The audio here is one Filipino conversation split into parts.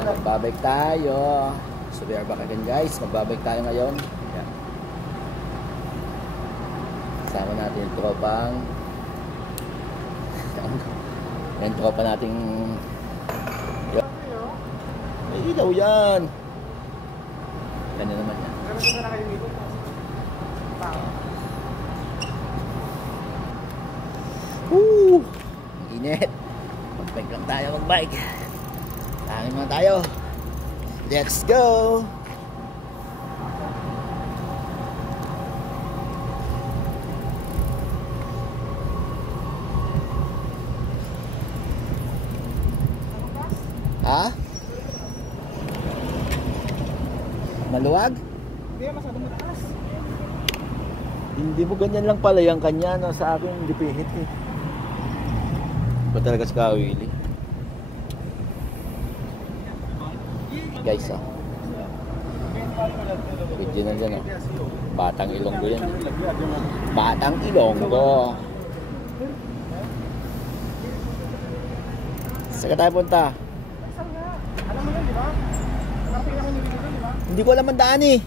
Ayan, magbabike tayo. So we are back again guys. Magbabike tayo ngayon. Ayan. Kasama natin yung tropang yung tropa nating may ilaw yan. Ganyan naman yan. Woo! Init. Magbike lang tayo, magbike. Tangin mga tayo. Let's go! Ha? Maluwag? Hindi masyadong mataas. Hindi mo ganyan lang pala yung kanya, no? Sa akin hindi pihit eh. Ba talaga si Kawili? Guys, oh. Video na dyan, oh. Batang Ilonggo yan. Batang Ilonggo. Saan ka tayo punta? Alam mo yun, di ba? Nakapin naman yung video, di ba? Hindi ko alam ang daan eh.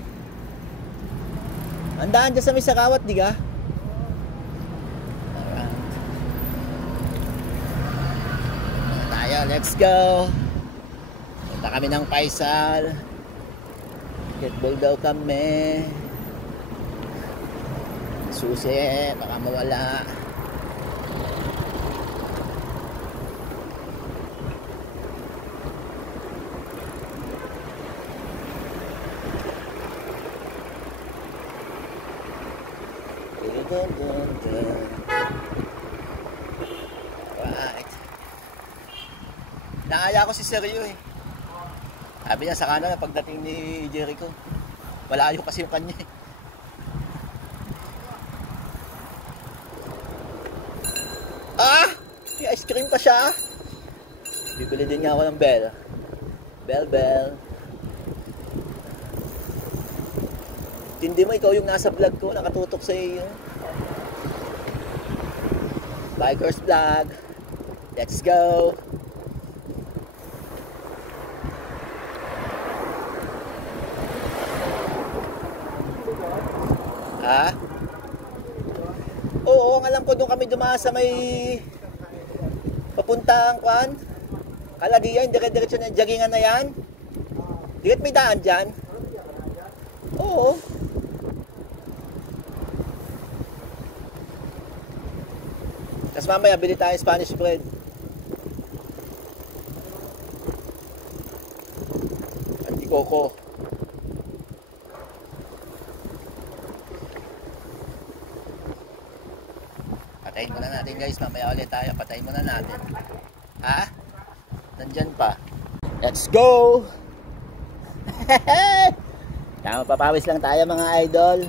Ang daan dyan sa may Sakawat, di ka? Tayo, let's go. Punta kami ng Faisal. Basketball daw kami. Susi, baka mawala. Right. Naaya ko si Sergio eh. Sabi niya sa kanan pagdating ni Jericho. Malayo kasi yung kanya eh. Ah! May ice cream pa siya. Bibili din niya ako ng bell. Bell. Hindi mo, ikaw yung nasa vlog ko, nakatutok sa iyo. Bikers vlog. Let's go. Ha? Oo, ang alam ko doon kami dumaan sa may papuntang kuan. Kaladian, dire-diretso na joggingan na yan. Dikit may daan dyan. Oo. Tapos mamaya bili tayo Spanish bread. Antikoko. Patayin muna natin guys. Mamaya ulit tayo. Patayin muna natin. Ha? Nandyan pa. Let's go! Tama, papawis lang tayo mga idol.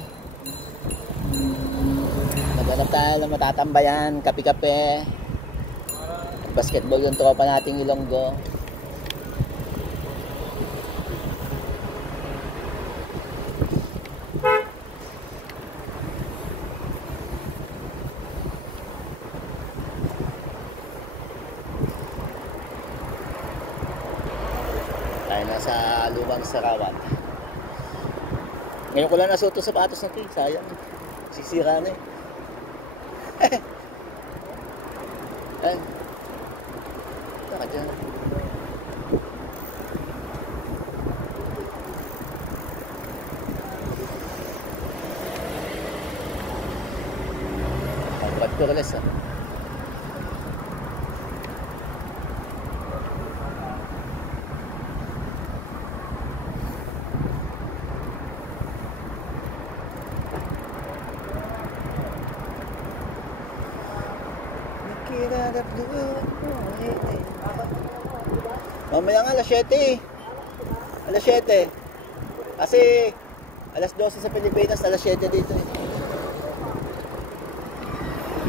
Maghanap tayo ng matatambayan, kape-kape. Basketball yung tropa nating Ilonggo. Tayo na sa lumang Sakawat. Ngayon ko lang nasuot sa sapatos na ito, sayang. Sisira na eh. Ay. Saka dyan. Ang bagturles ah. Mamaya nga alas 7. Alas 7. Kasi alas 12 sa Pilipinas, alas 7 dito eh.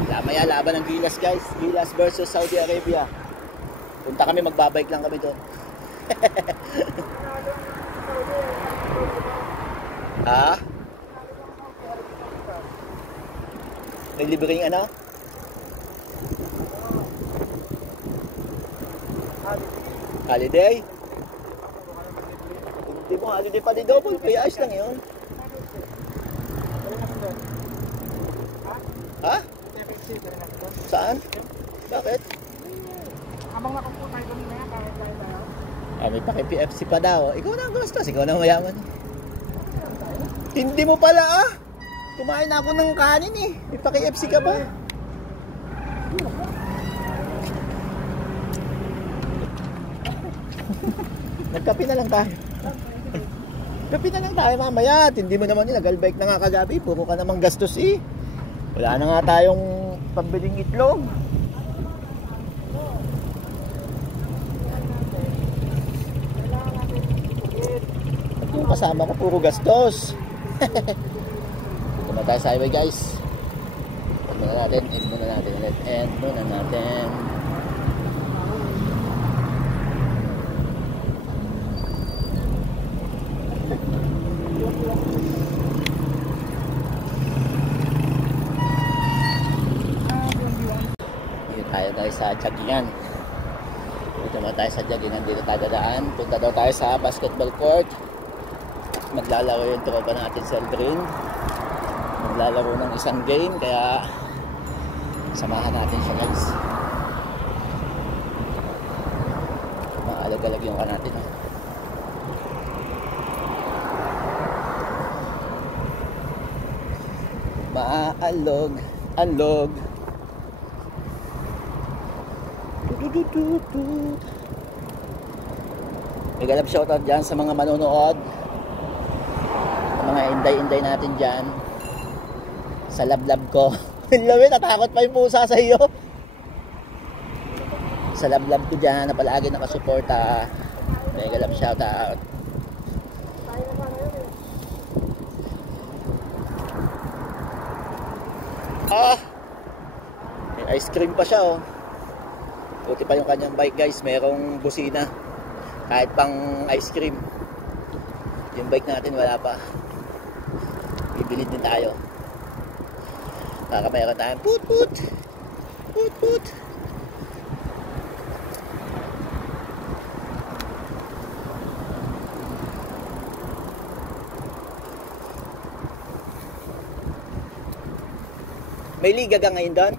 Mamaya laban ng Gilas guys. Gilas versus Saudi Arabia. Punta kami, magbabike lang kami doon. Ha? May libreng ano? Holiday? Di mo holiday pa di double, kaya ayos lang yun. Ha? Saan? Bakit? Habang nakapo tayo kanina, kahit tayo. May paki-PFC pa daw. Ikaw na ang gastos, ikaw na ang mayaman. Hindi mo pala ah. Kumain ako ng kanin eh. May paki-FC ka ba? Nagkape na lang tayo. Kape na lang tayo mamaya. Hindi mo naman yun. Nag-albike na nga kagabi. Puro ka namang gastos eh. Wala na nga tayong pambiling itlog. At yung kasama ko puro gastos. Ito na tayo sa highway guys. End muna natin. End muna natin. Tayo guys sa Jagingan. Dito na tayo sa Jagingan. Dito tayo dadaan. Punta daw tayo sa basketball court. Maglalaro yung tropa natin sa Eldrin. Maglalaro ng isang game. Kaya samahan natin siya guys. Maalag-alag yung ka natin. Maalog. Alog. May galap shoutout dyan sa mga manonood, sa mga inday-inday natin dyan, sa lablab ko. Lawin, natakot pa yung pusa sa iyo. Sa lablab ko dyan na palagi nakasuporta. May galap shoutout. May ice cream pa siya oh. Buti pa yung kanyang bike guys, merong busina kahit pang ice cream. Yung bike natin wala pa. Bibili din tayo. Baka mayroon tayong put put. Put put. May liga ka ngayon doon?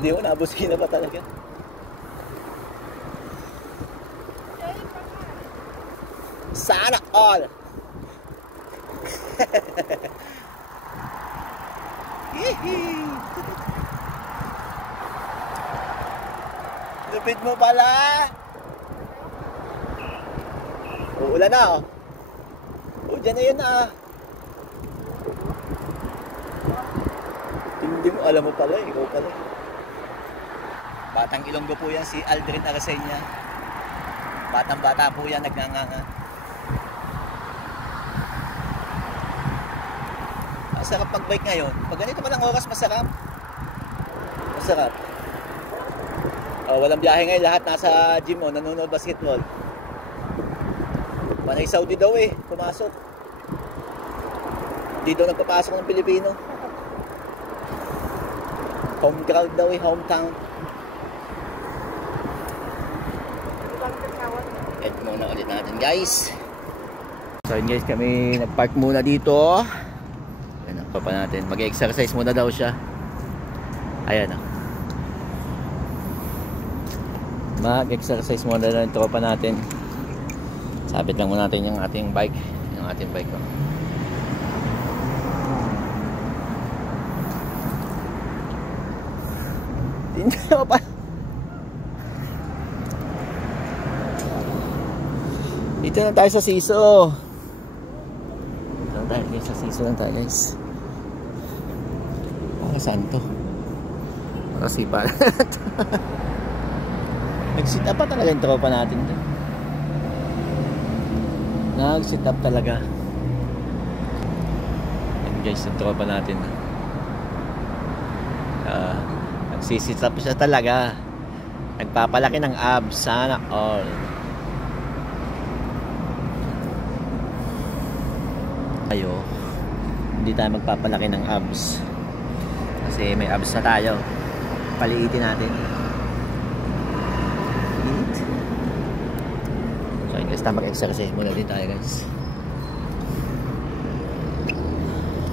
Hindi mo, nabusina pa talaga. Sana all! Lupit mo pala! Uulan na oh. Dyan na yun ah. Hindi mo, alam mo pala, ikaw pala. Batang Ilonggo po yan, si Aldrin Aracena. Batang bata po yan, nagnanganga. Masarap mag-bike ngayon. Pag ganito pa lang oras, masarap. Masarap. Walang biyahe ngayon, lahat nasa gym o, nanonood basketball. Panay Saudi daw eh, pumasok. Dito nagpapasok ng Pilipino. Home crowd daw eh, hometown. At muna ulit natin guys. So yun guys, kami nagpark muna dito. Ayan ang papa natin. Mag-exercise muna daw siya. Ayan o. Mag-exercise muna daw yung tropa natin. Sabit lang muna natin yung ating bike. Yung ating bike ko. Hindi mo pa. Dito na tayo sa Siso. Dito na tayo guys, sa Siso lang tayo guys. Saan to? Sipa. Nag-sit up pa talaga yung tropa natin to. Nag-sit up talaga. Yan guys, yung tropa natin. Nagsisit up siya talaga. Nagpapalaki ng abs. Sana all. Tayo, hindi tayo magpapalaki ng abs kasi may abs na tayo. Paliitin natin. Basta mag-exercise muna din tayo guys.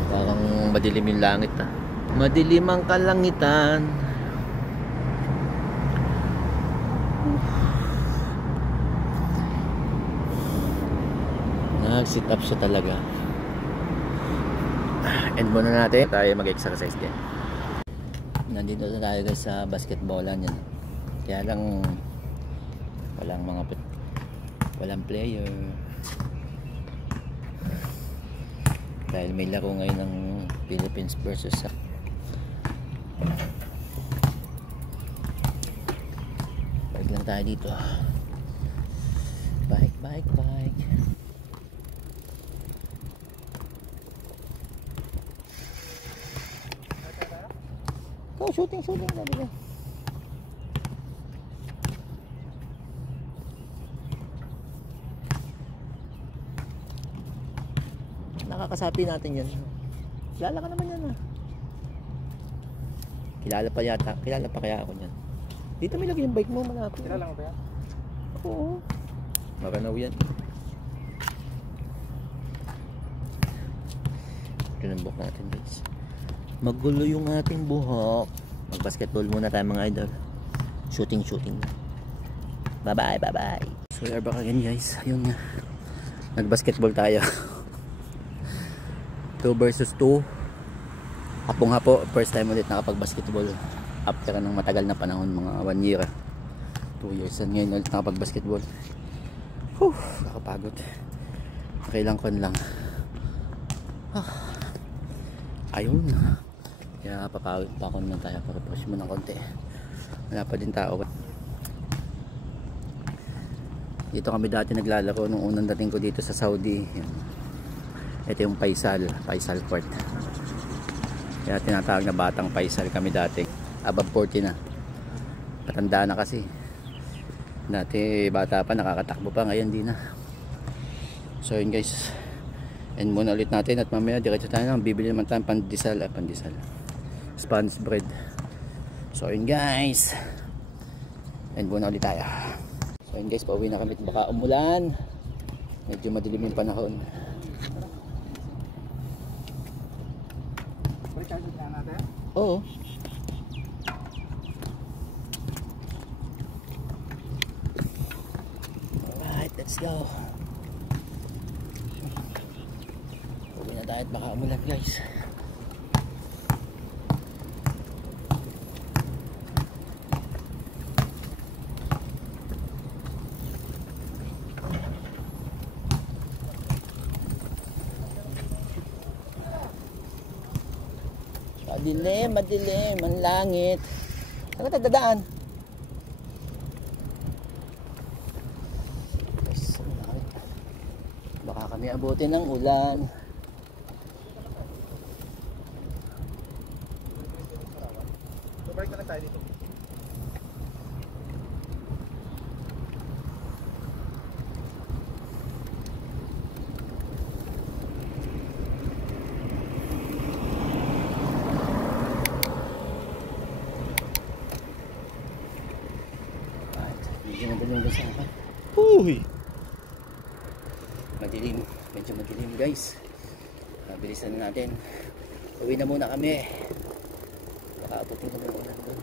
Parang madilim yung langit ah. Madilim ang kalangitan. Nag-sit up siya talaga. End muna natin. Tayo mag-exercise din. Nandito na tayo guys sa basketballan yan. Kaya lang walang player. Dahil may laro ngayon ng Philippines versus bike lang tayo dito. Bike. Oh, shooting sabi ko. Nakakasapi natin yan. Kilala ka naman yan ah. Kilala pa kaya ako yan. Dito may lagi yung bike mo, malapit. Kilala mo ba yan? Oo. Makanaw yan. Tinambok natin guys. Magulo yung ating buhok. Mag-basketball muna tayo mga idol. Shooting. Bye-bye. So we are back again guys. Ayun nga. Nag-basketball tayo. 2 versus 2. Hapong-hapo. First time ulit nakapag-basketball. After ng matagal na panahon. Mga 1 year. 2 years. And ngayon ulit nakapag-basketball. Nakapagod. Kailangan lang. Ayun. Kaya papawid pa ako naman tayo para push mo ng konti. Wala pa din tao. Dito kami dati naglalaro nung unang dating ko dito sa Saudi. Ito yung Faisal Court. Kaya tinatawag na Batang Faisal kami dati. Above 40 na. Matanda na kasi. Dati bata pa, nakakatakbo pa. Ngayon di na. So yun guys. And muna ulit natin at mamaya diretso tayo lang. Bibili naman tayo pandesal. Spanish bread. So yun guys. And muna ulit tayo. So yun guys, pauwi na kami. Baka umulan. Medyo madilim yung panahon. Oo. Alright, let's go. Pauwi na tayo at baka umulan guys. Madilim ang langit. Saan ka dadaan? Baka kami abutin ng ulan. Balik na lang tayo dito. Uy! Medyo madilim guys. Bilisan na natin. Uwi na muna kami. Baka abutin ko muna ulan doon.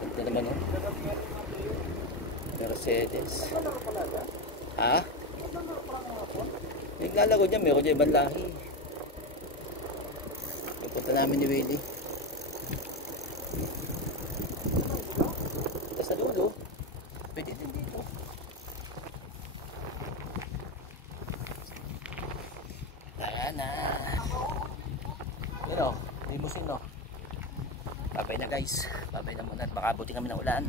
Ito naman o. Mercedes. Ha? Naglalaro dyan. Meron dyan ibang lahi. Pupunta namin ni Willie. Sa dulo, pwede din dito. Ayan na. Pero, limusin no. Babay na guys. Babay na muna. Baka abutin kami ng ulan.